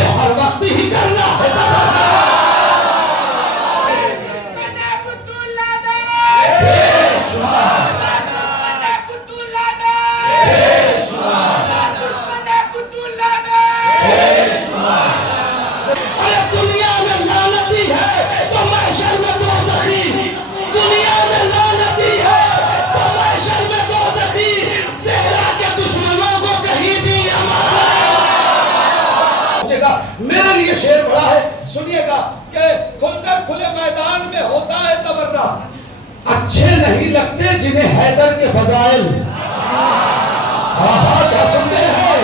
ہمیں ہر وقت ہی کرنا ہے میرے لیے شعر پڑھا ہے سنیے گا کہ کھل کر کھلے میدان میں ہوتا ہے تبرہ اچھے نہیں لگتے جنہیں حیدر کے فضائل کیا سنتے ہیں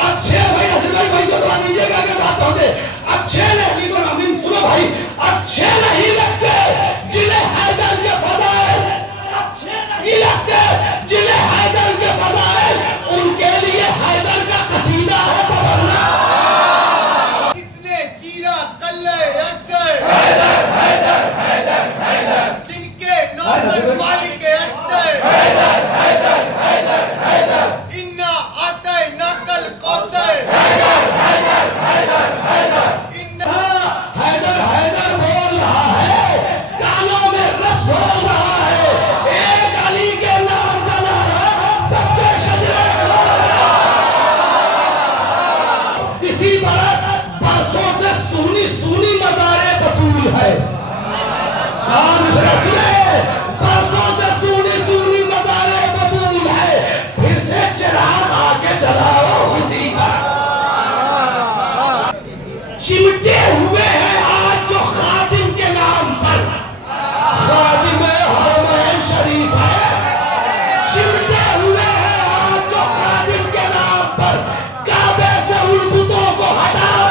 اچھے بھائی حسن بھائی بھائی جو دعا دیجیے گا کہ بات ہوتے اچھے نہیں تو امین سنو بھائی اچھے نہیں لگتے جنہیں حیدر کے فضائل اچھے نہیں لگتے جنہیں حیدر کے فضائل ان کے لیے حیدر کا قصیدہ ہے تبرہ مالک کے اختر انا اعطیناک الکوثر حیدر بول رہا ہے کانوں میں رس بول رہا ہے ایک علی کے نام کا نعرہ سب کے شجرے کھول رہا اسی برس برسوں سے سونی سونی مزار بطول ہے برسوں سے سونی سونی مزار بطول ہے پھر سے چراغ آکے جلاؤ اسی پر چمٹے ہوئے ہیں آج جو خادم کے نام پر خادم حرمین شریف ہے چمٹے ہوئے ہیں آج جو خادم کے نام پر کعبے سے ان بتوں کو ہٹاؤ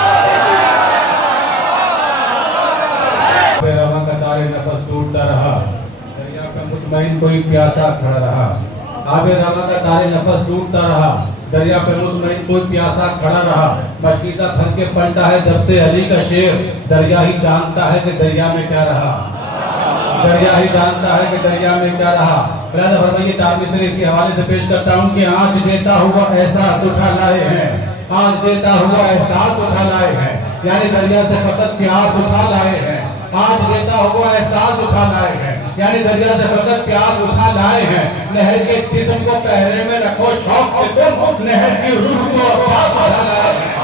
رواں کا تارے نفس ٹوٹتا رہا دریا کا مطمئن کوئی پیاسا کھڑا رہا آب رواں کا تارے نفس ٹوٹتا رہا دریا پہ مطمئن کوئی پیاسا کھڑا رہا مشکیزہ پھر کے پلٹا ہے جب سے علی کا شعر دریا ہی جانتا ہے کہ دریا میں کیا رہا دریا ہی جانتا ہے کہ دریا میں کیا رہا لہذا فرمائیے تعبیر سے اسی حوالے سے پیش کرتا ہوں کہ آنچ دیتا ہوا احساس اٹھا لائے ہیں آنچ دیتا ہوا احساس اٹھا لائے ہیں یعنی دریا سے فقط پیاس اٹھا لائے ہیں آج دیتا ہوا احساس اٹھا لائے ہیں یعنی دریا سے فقط پیاس اٹھا لائے ہیں نہر کے جسم کو پہرے میں رکھو شوق سے تم نہر کی روح کو عباس اٹھا لائے ہیں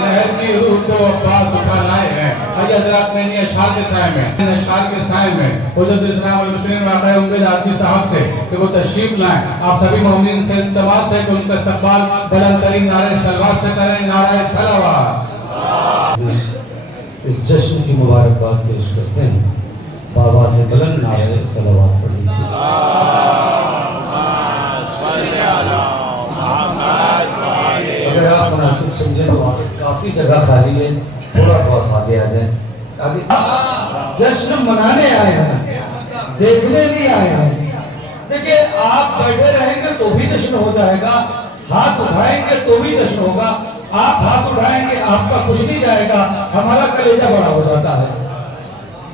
نہر کی روح کو عباس اٹھا لائے ہیں آئیے حضرات میں نے اشعار کے سائے میں حجت اسلام والمسلمین واقع امید آدمی صاحب سے کہ وہ تشریف لائیں آپ سبھی مومنین سے التماس ہے کہ ان کا استقبال بلند ترین نعرہ صلوات سے کریں نعرہ صلوات اس جشن کی مبارکباد پیش کرتے ہیں بابا سے بلند نعرہ صلوات پڑھ لیجیے اگر آپ مناسب سمجھیں تو آگے کافی جگہ خالی ہے تھوڑا سا آگے آ جائیں آگے جشن منانے آئے ہیں دیکھنے نہیں آئے ہیں دیکھیں آپ بیٹھے رہیں گے تو بھی جشن ہو جائے گا ہاتھ اٹھائیں گے تو بھی جشن ہوگا آپ ہاتھ اٹھائیں گے آپ کا کچھ نہیں جائے گا ہمارا کلیجہ بڑا ہو جاتا ہے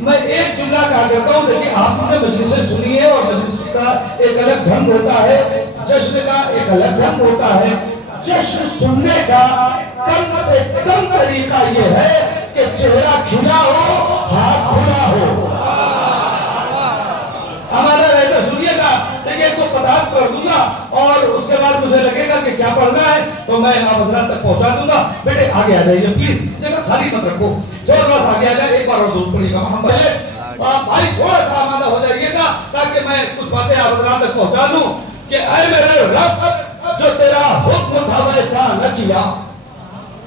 میں ایک جملہ کہا کرتا ہوں دیکھیں آپ نے مجلسیں سنی ہے اور مجلس کا ایک الگ ڈھنگ ہوتا ہے جشن کا ایک الگ ڈھنگ ہوتا ہے جشن سننے کا کم سے کم طریقہ یہ ہے کہ چہرہ کھلا ہو ہاتھ کھلا ہو ہمارا رہتا سنیے گا دیکھیں ایک کو قطعات کر دوں گا اور اس کے بعد مجھے لگے گا کہ کیا پڑھنا ہے تو میں آپ حضرات تک پہنچا دوں گا بیٹے آگے آ جائیے پلیز جگہ خالی مت رکھو تھوڑا سا آگے آ جائے ایک بار اور دودھ پڑھیے گا محمد بھائی تھوڑا سا آمادہ ہو جائیے گا تاکہ میں کچھ باتیں آپ حضرات تک پہنچا دوں کہ اے میرے رب جو تیرا حکم تھا ویسا نہ کیا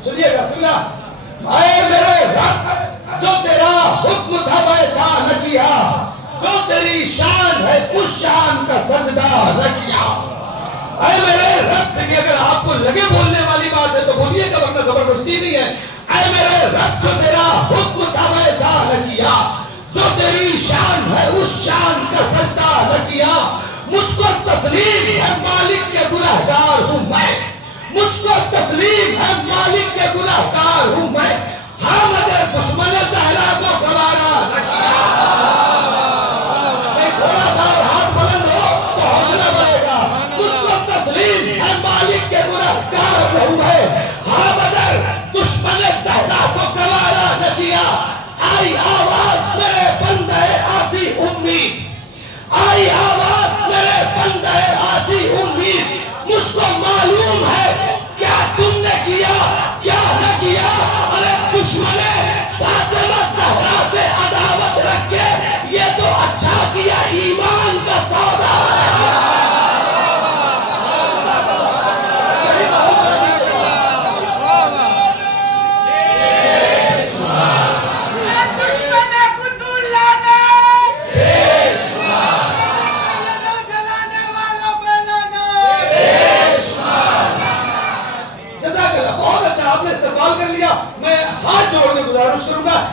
سنیے گا اے میرے رب جو تیرا حکم تھا ویسا نہ کیا جو تیری شان ہے اس شان کا سجدہ نہ کیا اے میرے رب دیکھیں اگر آپ کو لگے بولنے والی بات ہے تو بولیے گا ورنہ زبردستی نہیں ہے اے میرے رب جو تیرا حکم تھا ویسا نہ کیا جو تیری شان ہے اس شان کا سجدہ نہ کیا مجھ کو تسلیم ہے مالک کے گناہگار ہوں میں مجھ کو تسلیم ہے مالک کے گناہگار ہوں میں ہاں مگر دشمن زہرا کو گوارا نہ کیا تھوڑا سا ہاتھ بلند ہو تو حوصلہ بڑھے گا مجھ کو تسلیم ہے مالک کے گناہگار ہوں میں ہاں مگر دشمن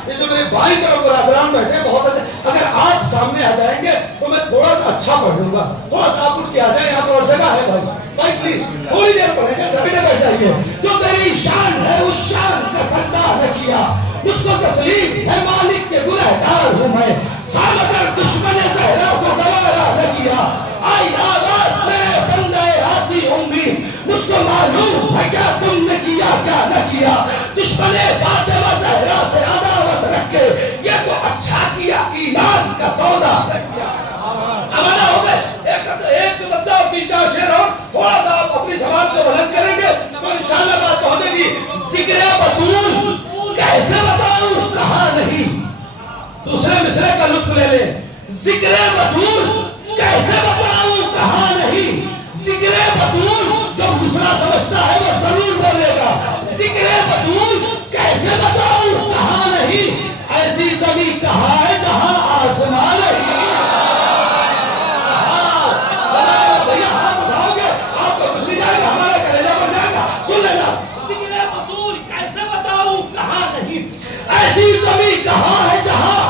یہ جو میری بائیں طرف برادران بیٹھے بہت اچھے، اگر آپ سامنے آ جائیں گے تو میں تھوڑا سا اچھا پڑھ لوں گا، تھوڑا سا آپ اٹھ کے آ جائیں، یہاں پر اور جگہ ہے بھائی، بھائی پلیز تھوڑی دیر پڑھیں گے، زمین پہ چاہیے. جو تیری شان ہے اس شان کا سجدہ نہ کیا، مجھ کو تسلیم ہے مالک کے گنہگار ہوں میں، ہم اگر دشمن زہرا کو گوارا نہ کیا، آئی آواز میرے بندے آسی امید، مجھ کو معلوم ہے کیا تم نے کیا کیا نہ کیا، دشمن فاطمہ زہرا سے عداوت رکھ کے یہ تو اچھا کیا ایمان کا سودا نہ کیا. ہمارا ہو گئے ایک بندہ اور 3-4 شعر اور تھوڑا سا آپ اپنی سماج کو بلند کریں گے تو انشاءاللہ بات پہنچے گی. ذکر بطول کیسے بتاؤں کہاں نہیں، دوسرے مصرے کا لطف لے لیں. ذکر بطول کیسے بتاؤں کہاں نہیں، ذکر بطول جو مصرا سمجھتا ہے وہ ضرور بولے گا. ذکر بطول کیسے بتاؤں کہاں نہیں، ایسی زمین کہاں ہے جہاں آسمان نہیں. بھیا ہاتھ اٹھاؤ گے آپ کو کچھ نہیں جائے گا، ہمارا کلیجہ بڑھ جائے گا. سن لینا، ذکر بطول کیسے بتاؤں کہاں نہیں، ایسی زمین کہاں ہے جہاں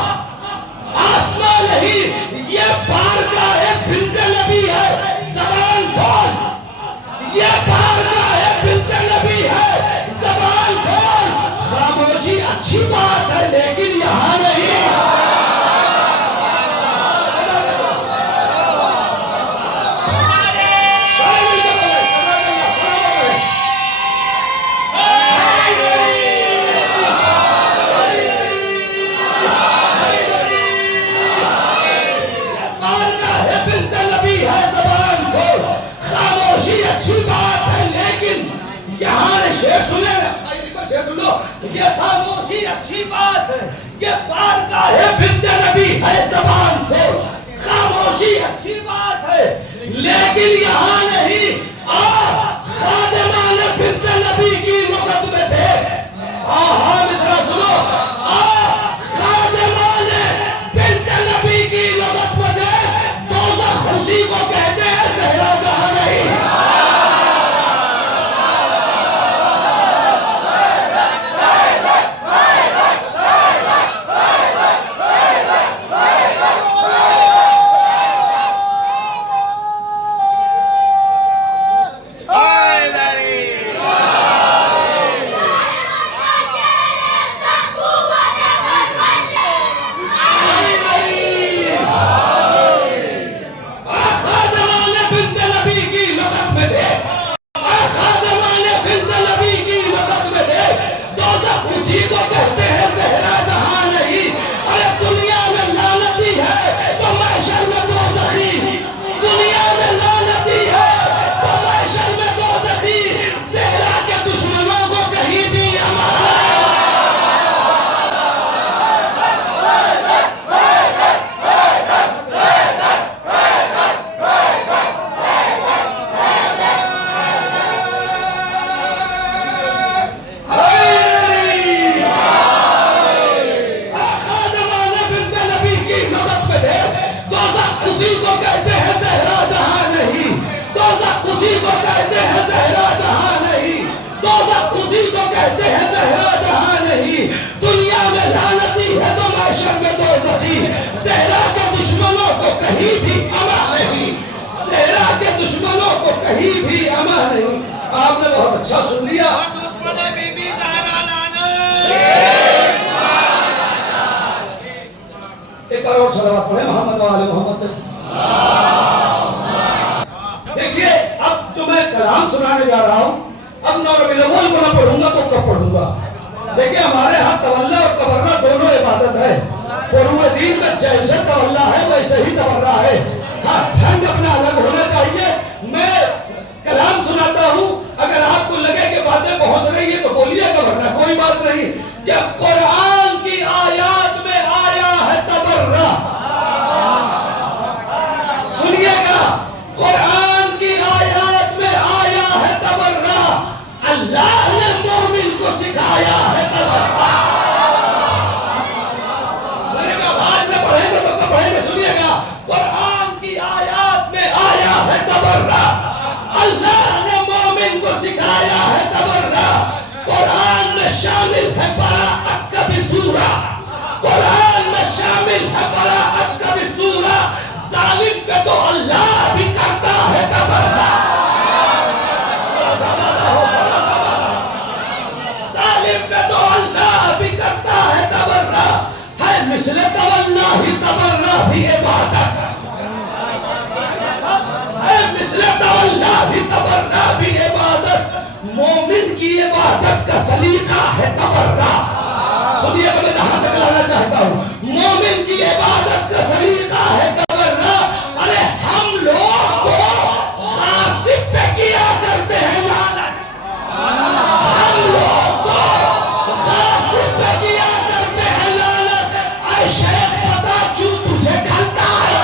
آسمان نہیں. یہ بارگاہ بنت نبی ہے زبان کھول، یہ بارگاہ بنت نبی ہے زبان کھول. خاموشی اچھی بات ہے لیکن یہاں نہیں. یہ خاموشی اچھی بات ہے، یہ بارگاہ بنت نبی ہے زبان کھول. خاموشی اچھی بات ہے لیکن یہاں نہیں. خادمان بنت نبی کی لغت میں دیکھ، مصرا سنو، خادمان بنت نبی کی لغت میں دیکھ، دوزخ اسی کو کہتے ہیں زہرا جہاں نہیں. دشمنوں کو کہیں بھی امان نہیں. آپ نے بہت اچھا سن لیا. اور دشمن بی بی زہرا لانا. ایک بار اور صلوات پڑھیں محمد و آل محمد پہ. دیکھیے اب جو میں کلام سنانے جا رہا ہوں، اب 9 ربیع الاول کو نہ پڑھوں گا تو کب پڑھوں گا؟ دیکھیے ہمارے ہاں تولہ اور تبرہ دونوں عبادت ہے. فروع دین میں جیسے تولہ ہے ویسے ہی تبرہ ہے. ہاں ڈھنگ اپنا الگ ہونا چاہیے. میں کلام سناتا ہوں، اگر آپ کو لگے کہ باتیں پہنچ رہی ہیں تو بولیے گا، ورنہ کوئی بات نہیں. کہ قرآن کی آیات میں آیا ہے تبرہ. سنیے گا، قرآن کی آیات میں آیا ہے تبرہ. اللہ نے مومن کو سکھایا ہے تبرہ. آج میں پڑھیں گے تو کب پڑھیں گے؟ سنیے گا، قرآن کی آیات میں آیا ہے تبرہ. اللہ نے مومن کو سکھایا ہے تبرہ. قرآن میں شامل ہے براءت کا بھی سورہ. پہ تو اللہ بھی کرتا ہے تبرہ، ہے مثل تولا ہی تبرہ بھی عبادت، ہے مثل تولا ہی تبرہ بھی عبادت، مومن کی عبادت کا سلیقہ ہے تبرہ۔ سنیے میں جہاں تک لانا چاہتا ہوں، مومن کی عبادت کا سلیقہ ہے تبرہ۔ ارے ہم لوگ کو غاصب پہ کیا کرتے ہیں لعنت، ہم لوگ کو غاصب پہ کیا کرتے ہیں لعنت۔ اے شیخ پتا کیوں تجھے کھلتا ہے؟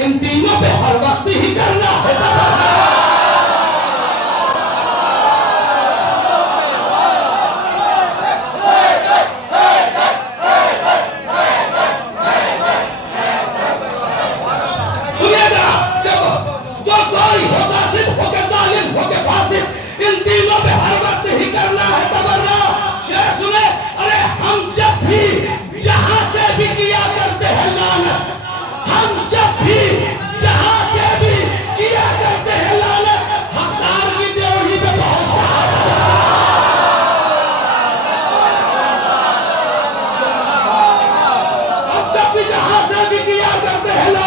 ان تینوں پہ ہر وقت ہی کرنا ہے سنیے گا، جو کوئی ہو غاصب ہو کے ظالم ہو کے فاسق، ان تینوں پہ ہر وقت ہی کرنا ہے تبرہ۔ شیخ سنے، ارے ہم جب بھی جہاں سے بھی کیا کرتے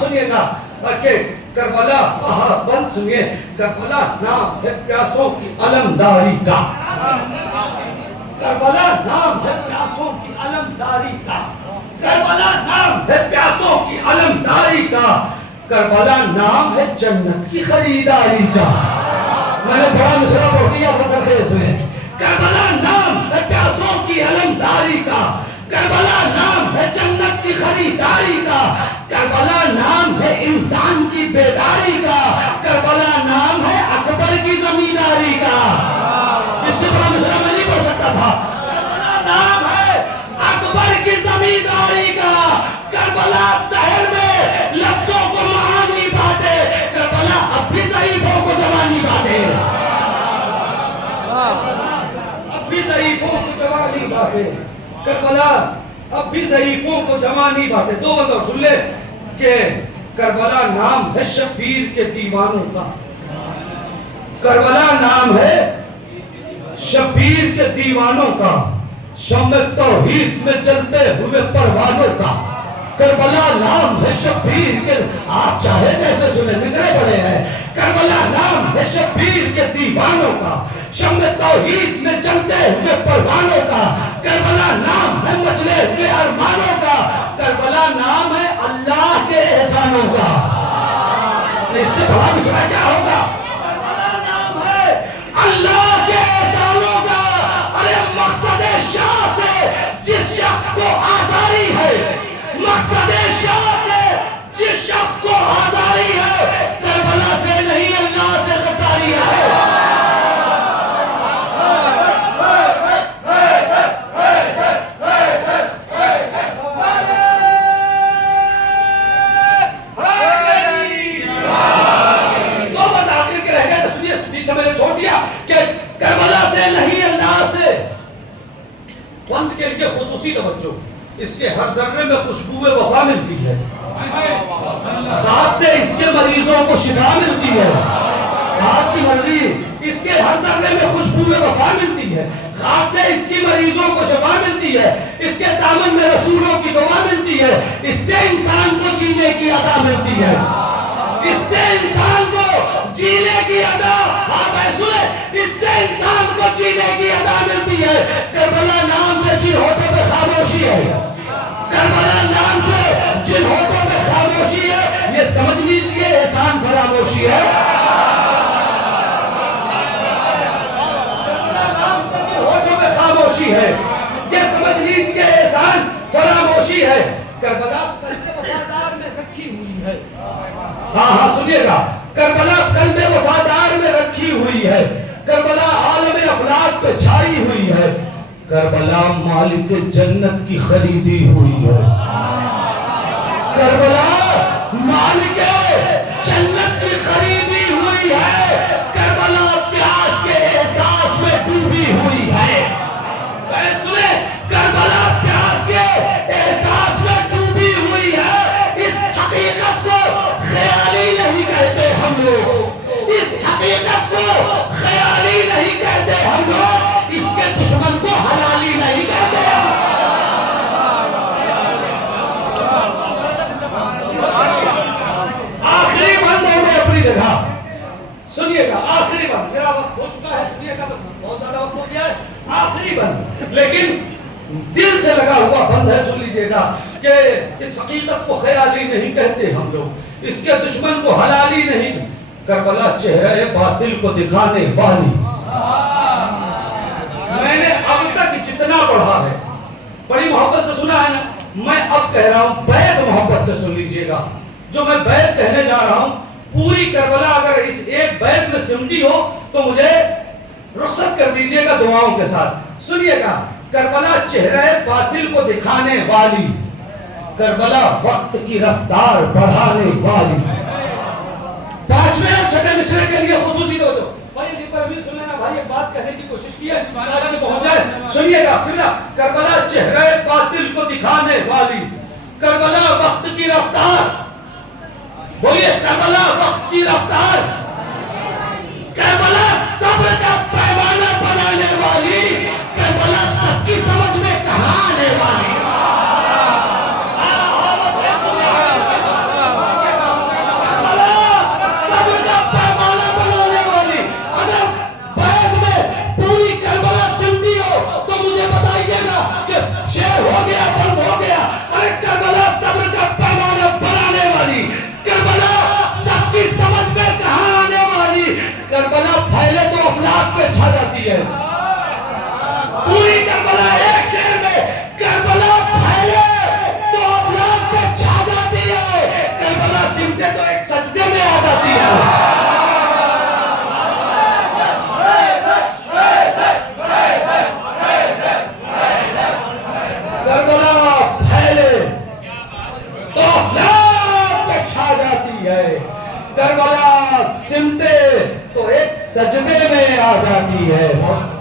سنیے گا کہ کربلا بند سنیے، کربلا نام ہے پیاسوں کی علمداری کا، کربلا نام ہے پیاسوں کی علمداری کا، کربلا نام ہے پیاسوں کی علمداری کا، کربلا نام ہے جنت کی خریداری کا۔ میں نے بڑا مصرع پڑھ دیا فصل خیز میں۔ کربلا نام ہے پیاسوں کی علمداری کا، کربلا نام ہے جنت کی خریداری کا، کربلا نام ہے انسان کی بیداری کا، کربلا نام ہے اکبر کی زمینداری کا۔ اس سے بڑا مصرع میں نہیں پڑھ سکتا تھا۔ کربلا نام ہے اکبر کی زمینداری کا، کربلا دہر میں لفظوں کو معانی بانٹے، کربلا اب بھی ضعیفوں کو جوانی بانٹے، اب بھی ضعیفوں کو جوانی بانٹے، کربلا اب بھی ضعیفوں کو جوانی بانٹے۔ دو بندہ سن لے کہ کربلا نام ہے شبیر کے دیوانوں کا، کربلا نام ہے شبیر کے دیوانوں کا، شمع توحید میں جلتے ہوئے پروانوں کا، کربلا نام ہے شبیر کے، آپ چاہے جیسے سنیں مصرے پڑے ہیں، کربلا نام ہے شبیر کے دیوانوں کا، شمع توحید میں جلتے ہوئے پروانوں کا، کربلا نام ہے مچلے ہوئے ارمانوں کا، کربلا نام ہے اللہ کے احسانوں کا۔ اس سے بڑا مصرع کیا ہوگا؟ کربلا نام ہے اللہ کے احسانوں کا۔ ارے مقصد شاہ سے جس شخص کو آزاری ہے، مقصد شاہ سے جس شخص کو آزاری ہے، کربلا سے نہیں اللہ سے غداری ہے۔ بند کے لیے خصوصی توجہ، اس کے ہر ذرے میں خوشبو وفا ملتی ہے، خاک سے اس کے مریضوں کو شفا ملتی ہے، آپ کی مرضی، اس کے ہر ذرے میں خوشبو وفا ملتی ہے، خاک سے اس کی مریضوں کو شفا ملتی ہے، اس کے دامن میں رسولوں کی دعا ملتی ہے، اس سے انسان کو جینے کی ادا ملتی ہے، اس سے انسان کو جینے کی ادا، آپ اے سنیں، اس سے انسان کو جینے کی ادا ملتی ہے۔ کربلا نام سے جن ہوٹوں پہ خاموشی ہے، کربلا نام سے جن ہوٹوں پہ خاموشی ہے، یہ سمجھ لیجئے احسان فراموشی ہے۔ کربلا نام سے جن ہوٹوں پہ خاموشی ہے، یہ سمجھ لیجئے احسان فراموشی ہے۔ کربلا قلب وفادار میں رکھی ہوئی ہے، ہاں سنیے گا، کربلا قلب وفادار میں رکھی ہوئی ہے، کربلا عالم افلاک پہ چھائی ہوئی ہے، کربلا مالک جنت کی خریدی ہوئی ہے، کربلا مالک جنت کی خریدی ہوئی ہے، کربلا پیاس کے احساس میں ڈوبی ہوئی ہے۔ اے سنیں، کربلا پیاس کے احساس میں ڈوبی ہوئی ہے۔ اس حقیقت کو خیالی نہیں کہتے ہم لوگ، اس حقیقت کو خیالی نہیں کہتے ہم لوگ، اس کے دشمن کو حلالی نہیں کہتے۔ آخری بند ہو گئے اپنی جگہ، سنیے گا، آخری بند، میرا وقت ہو چکا ہے، سنیے گا، بس بہت زیادہ وقت ہو گیا ہے، آخری بند، لیکن دل سے لگا ہوا بند ہے، سن لیجئے گا کہ اس حقیقت کو خیالی نہیں کہتے ہم لوگ، اس کے دشمن کو حلالی نہیں۔ کربلا چہرہ باطل کو دکھانے والی، میں نے اب تک جتنا پڑھا ہے، بڑی محبت سے سنا ہے نا، میں اب کہہ رہا ہوں، بیت محبت سے سن لیجئے گا، جو میں بیت کہنے جا رہا ہوں، پوری کربلا اگر اس ایک بیت میں سمٹی ہو تو مجھے رخصت کر دیجئے گا دعاؤں کے ساتھ۔ سنیے گا، کربلا چہرہ باطل کو دکھانے والی، کربلا وقت کی رفتار بڑھانے والی۔ پانچویں اور چھٹے مصرے کے لیے خصوصی توجہ، بھائی جی پروین سن لینا، بھائی ایک بات کہنے کی کوشش کی ہے آج میں پہنچ جائے، سنیے گا پھر، کربلا چہرہ باطل کو دکھانے والی، کربلا وقت کی رفتار، بولیے کربلا وقت کی رفتار، کربلا صبر کا پیمانہ بنانے والی، کربلا سب کی سمجھ میں کہاں آنے والی۔ سجدے میں آ جاتی ہے.